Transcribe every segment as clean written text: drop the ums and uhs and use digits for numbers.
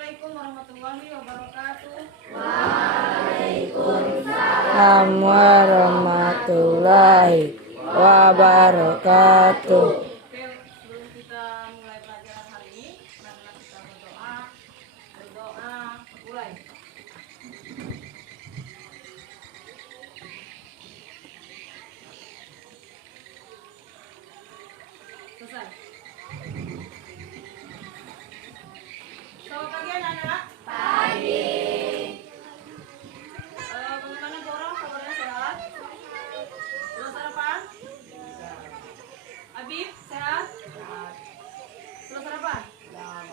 Assalamualaikum warahmatullahi wabarakatuh. Waalaikumsalam warahmatullahi wabarakatuh. Oke, sebelum kita mulai pelajaran hari ini, marilah kita berdoa. Berdoa, mulai. Selesai. Selamat pagi anak-anak. Pagi. Bagaimana orang kabarnya sehat? Sudah sarapan? Habib sehat? Sudah sarapan?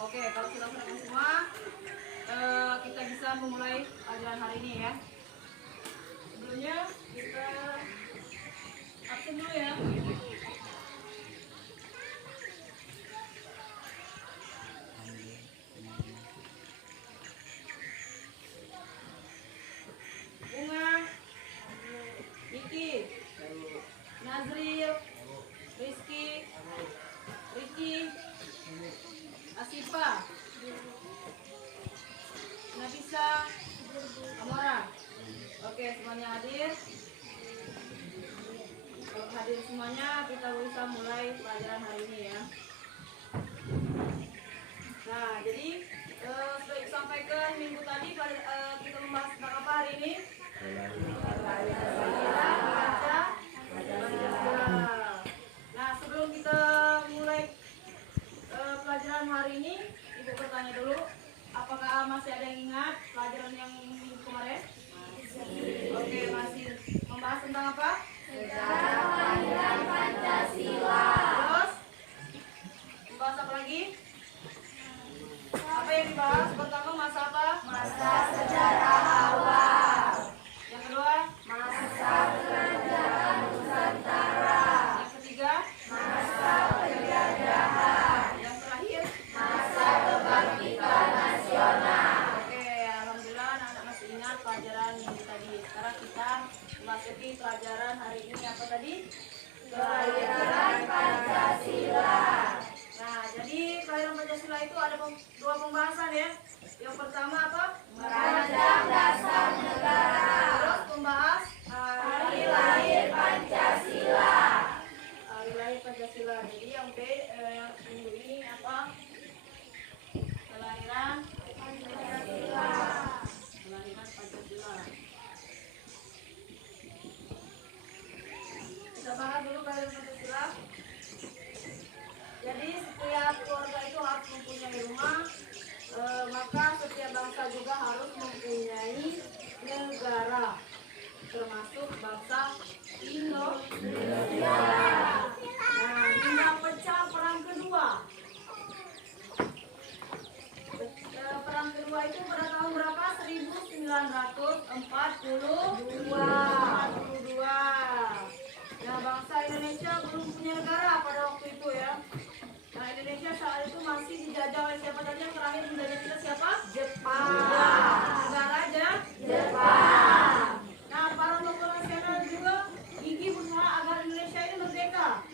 Oke, kalau sudah sarapan semua, kita bisa memulai pelajaran hari ini ya. Sebelumnya kita absen dulu ya. Bunga, Niki, Nazril, Rizky, Riki, Asifa, Nafisa, Amara. Oke, semuanya hadir. Kalau hadir semuanya, kita bisa mulai pelajaran hari ini ya. Nah, jadi seperti disampaikan minggu tadi, kita membahas tentang apa hari ini? Nah, sebelum kita mulai pelajaran hari ini, Ibu bertanya dulu, apakah masih ada yang ingat pelajaran yang minggu kemarin? Oke, masih membahas tentang apa? Sejarah Pancasila. Terus membahas apa lagi? Apa yang dibahas? Pertama masa apa? Masa sejarah awal. Yang kedua? Masa kerajaan Nusantara. Yang ketiga? Masa penjajahan. Yang terakhir? Masa kebangkitan nasional. Oke, alhamdulillah anak-anak masih ingat pelajaran yang tadi. Sekarang kita memasuki pelajaran hari ini apa tadi? Kelahiran Pancasila. Nah, jadi kelahiran Pancasila itu ada dua pembahasan ya. Yang pertama apa? Merancang dasar negara. Terus membahas hari lahir Pancasila. Hari lahir Pancasila. Jadi yang minggu ini apa? Kelahiran Pancasila. Kelahiran Pancasila. Kita bahas dulu kelahiran Pancasila. Jadi setiap keluarga itu harus mempunyai rumah, maka setiap bangsa juga harus mempunyai negara, termasuk bangsa Indonesia. Nah, hingga pecah perang kedua. Perang kedua itu pada tahun berapa? 1942. Nah, bangsa Indonesia belum punya negara pada waktu itu ya. Nah, Indonesia saat itu masih dijajah oleh siapa saja? Yang terakhir menjajah kita siapa? Jepang. Negara aja? Jepang. Nah, para tokoh nasional juga gigih berusaha agar Indonesia ini merdeka.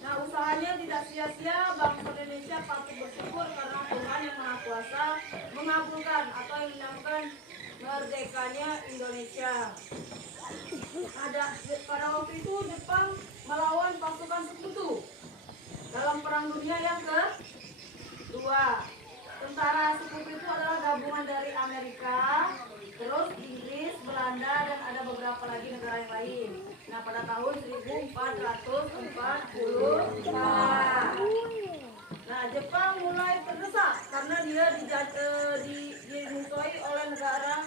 Nah, usahanya tidak sia-sia. Bangsa Indonesia patut bersyukur karena Tuhan yang Maha Kuasa mengabulkan atau yang dinamakan merdekanya Indonesia. Pada waktu itu Jepang melawan pasukan Sekutu dalam Perang Dunia yang kedua. Tentara Sekutu itu adalah gabungan dari Amerika, terus Inggris, Belanda, dan ada beberapa lagi negara yang lain. Nah, pada tahun 1444. Nah, Jepang mulai terdesak karena dia dimusuhi oleh negara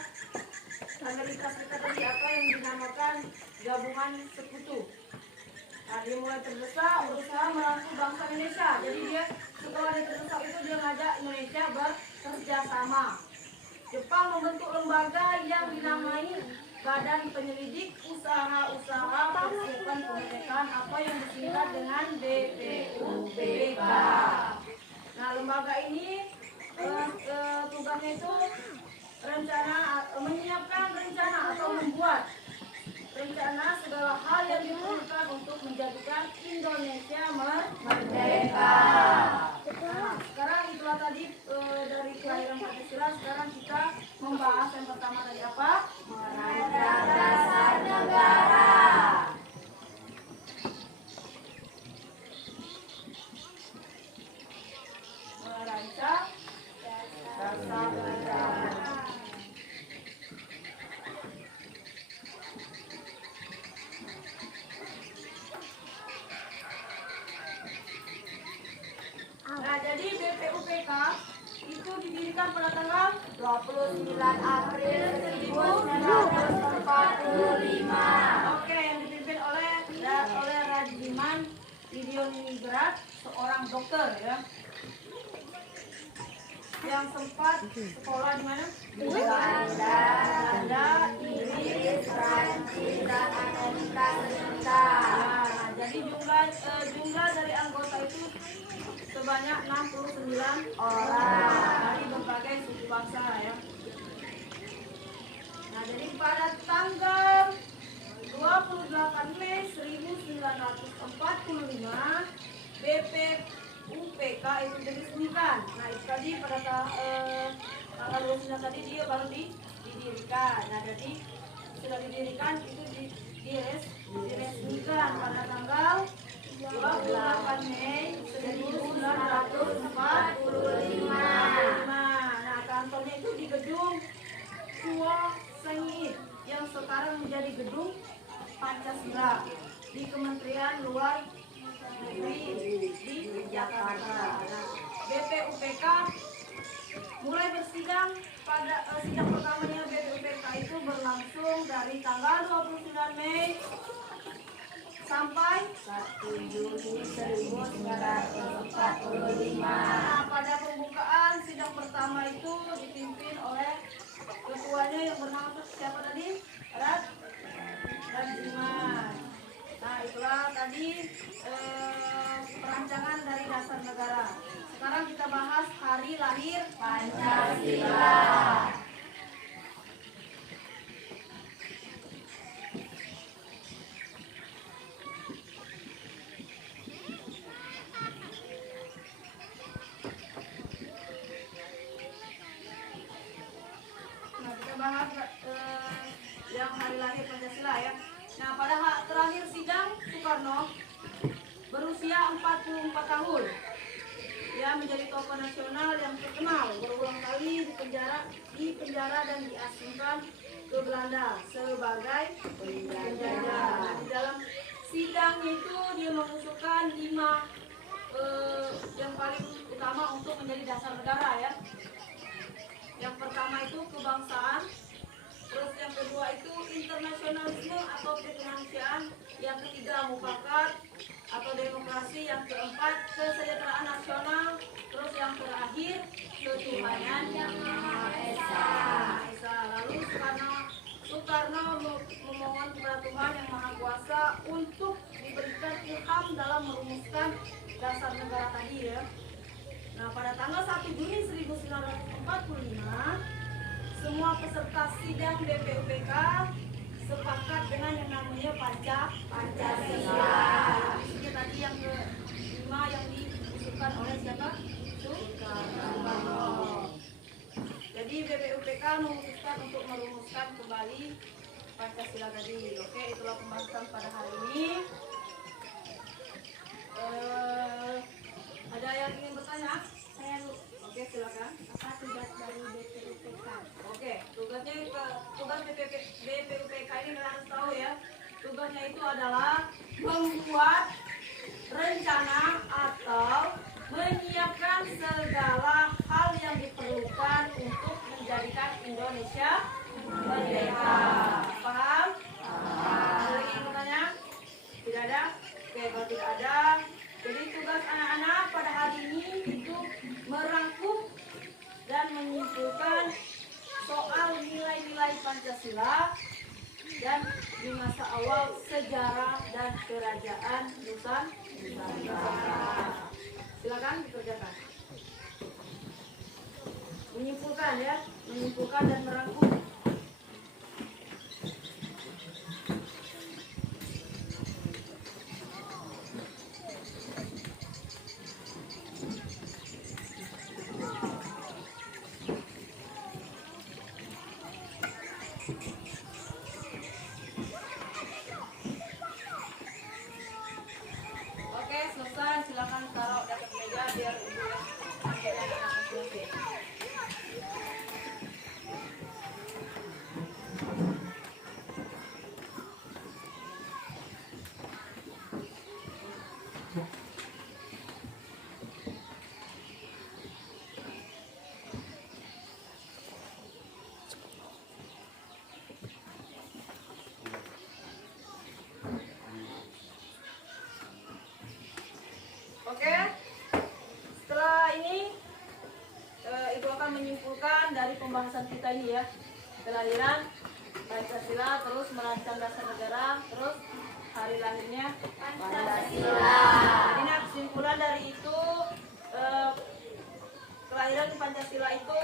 Amerika Serikat tadi apa yang dinamakan gabungan Sekutu. Nah, dia mulai terdesak, berusaha merangkul bangsa Indonesia. Jadi dia setelah dia terdesak itu dia ngajak Indonesia bekerja sama. Jepang membentuk lembaga yang dinamai Badan Penyelidik Usaha-Usaha Pasukan Kemerdekaan atau yang disingkat dengan BPUPK. Nah, lembaga ini tugasnya itu menyiapkan rencana atau membuat rencana segala hal yang diperlukan untuk menjadikan Indonesia merdeka. Nah, sekarang itu setelah tadi dari kelahiran Pancasila, sekarang kita membahas yang pertama tadi apa? Merancang dasar negara. Merancang dasar negara. Nah, jadi BPUPK itu didirikan pada tanggal 29 April 1945. Oke, yang dipimpin oleh Radiman Widioningrat, seorang dokter ya. Yang sempat sekolah di mana? Belanda, Inggris, Prancis, dan Amerika Serikat. Nah, jadi jumlah dari anggota itu sebanyak 69 orang dari berbagai suku bangsa ya. Nah, jadi pada tanggal 28 Mei 1945 BPUPK itu diresmikan. Nah, itu tadi pada tanggal 29 tadi dia baru didirikan. Nah, jadi sudah didirikan itu diresmikan pada tanggal 28 Mei 1945. Nah, kantornya itu di gedung Tua Sengit yang sekarang menjadi gedung Pancasila di Kementerian Luar Negeri di Jakarta. Nah, BPUPK mulai bersidang pada sidang pertamanya BPUPK itu berlangsung dari tanggal 29 Mei sampai 1 Juni 1945. Nah, pada pembukaan sidang pertama itu dipimpin oleh ketuanya yang bernama siapa tadi? Radiman. Nah, itulah tadi perancangan dari dasar negara. Sekarang kita bahas hari lahir Pancasila. Bahas yang hari lahir Pancasila ya. Nah, pada terakhir sidang Soekarno berusia 44 tahun. Dia menjadi tokoh nasional yang terkenal, berulang kali dipenjara dan diasingkan ke Belanda sebagai penjajah. Nah, di dalam sidangnya itu dia mengusulkan 5 yang paling utama untuk menjadi dasar negara ya. Yang pertama itu kebangsaan, terus yang kedua itu internasionalisme atau kemanusiaan, yang ketiga mufakat atau demokrasi, yang keempat kesejahteraan nasional, terus yang terakhir ketuhanan yang Maha Esa. Lalu Soekarno memohon kepada Tuhan yang Maha Kuasa untuk diberikan ilham dalam merumuskan dasar negara tadi ya. Nah, pada tanggal 1 Juni 1945, semua peserta sidang BPUPK sepakat dengan yang namanya Pancasila. Ini tadi yang ke-5 yang diusulkan oleh siapa? Soekarno. Jadi BPUPK memutuskan untuk merumuskan kembali Pancasila tadi. Oke, itulah pembahasan pada hari ini. Ada yang ingin bertanya? Oke, silakan. Apa tugas dari BPUPK? Oke, tugas BPUPK ini kalian harus tahu ya. Tugasnya itu adalah membuat rencana atau menyiapkan segala hal yang diperlukan untuk menjadikan Indonesia merdeka. Paham? Ada lagi yang bertanya? Tidak ada? Oke, kalau tidak ada, jadi tugas anak-anak pada hari ini itu merangkum dan menyimpulkan soal nilai-nilai Pancasila dan di masa awal sejarah dan kerajaan Nusantara. Silakan dikerjakan. Menyimpulkan ya, menyimpulkan dan merangkum. Oke, selesai. Silakan taruh di atas meja biar ibu yang ambilnya anak selesai. Oke, setelah ini Ibu akan menyimpulkan dari pembahasan kita ini ya. Kelahiran Pancasila, terus merancang dasar negara, terus hari lahirnya Pancasila. Jadi nah, kesimpulan dari itu kelahiran Pancasila itu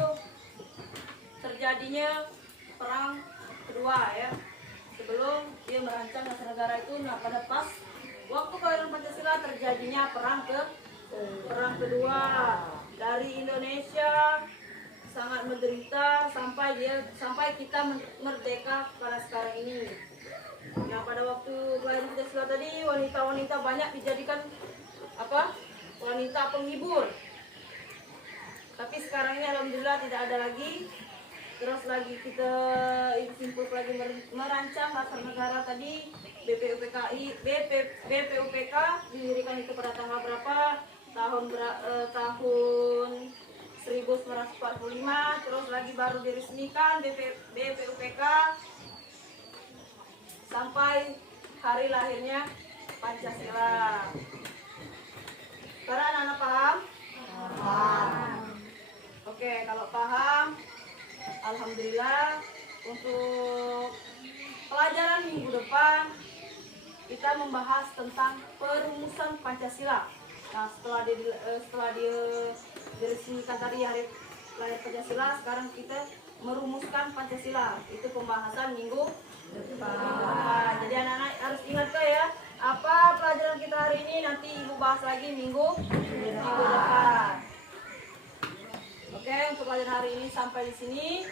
terjadinya perang kedua ya. Sebelum dia merancang dasar negara itu, nah pada pas waktu kelahiran Pancasila terjadinya perang kedua. Dari Indonesia sangat menderita sampai kita merdeka pada sekarang ini. Nah pada waktu kelahiran Pancasila tadi wanita-wanita banyak dijadikan wanita penghibur. Tapi sekarang ini alhamdulillah tidak ada lagi. Terus lagi kita simpul lagi merancang dasar negara tadi. BPUPK didirikan itu pada tanggal berapa? Tahun 1945. Terus lagi baru diresmikan BPUPK sampai hari lahirnya Pancasila. Sekarang anak-anak paham? Paham. Oke, kalau paham, alhamdulillah. Untuk pelajaran minggu depan kita membahas tentang perumusan Pancasila. Nah, setelah dia diresmikan tadi hari lahir Pancasila, sekarang kita merumuskan Pancasila. Itu pembahasan minggu depan. Jadi anak-anak harus ingat ya, apa pelajaran kita hari ini nanti Ibu bahas lagi minggu depan. Oke, untuk pelajaran hari ini sampai di sini.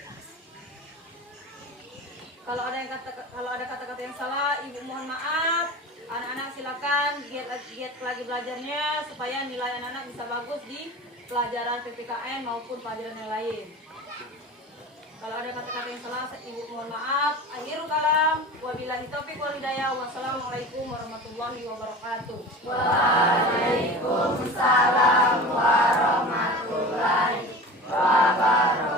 Kalau ada kata-kata yang salah, Ibu mohon maaf. Anak-anak silakan giat lagi belajarnya supaya nilai anak-anak bisa bagus di pelajaran PPKN maupun pelajaran yang lain. Kalau ada kata-kata yang salah, Ibu mohon maaf. Akhirul kalam. Wabillahi taufiq wal hidayah. Wassalamualaikum warahmatullahi wabarakatuh. Waalaikumsalam warahmatullahi wabarakatuh.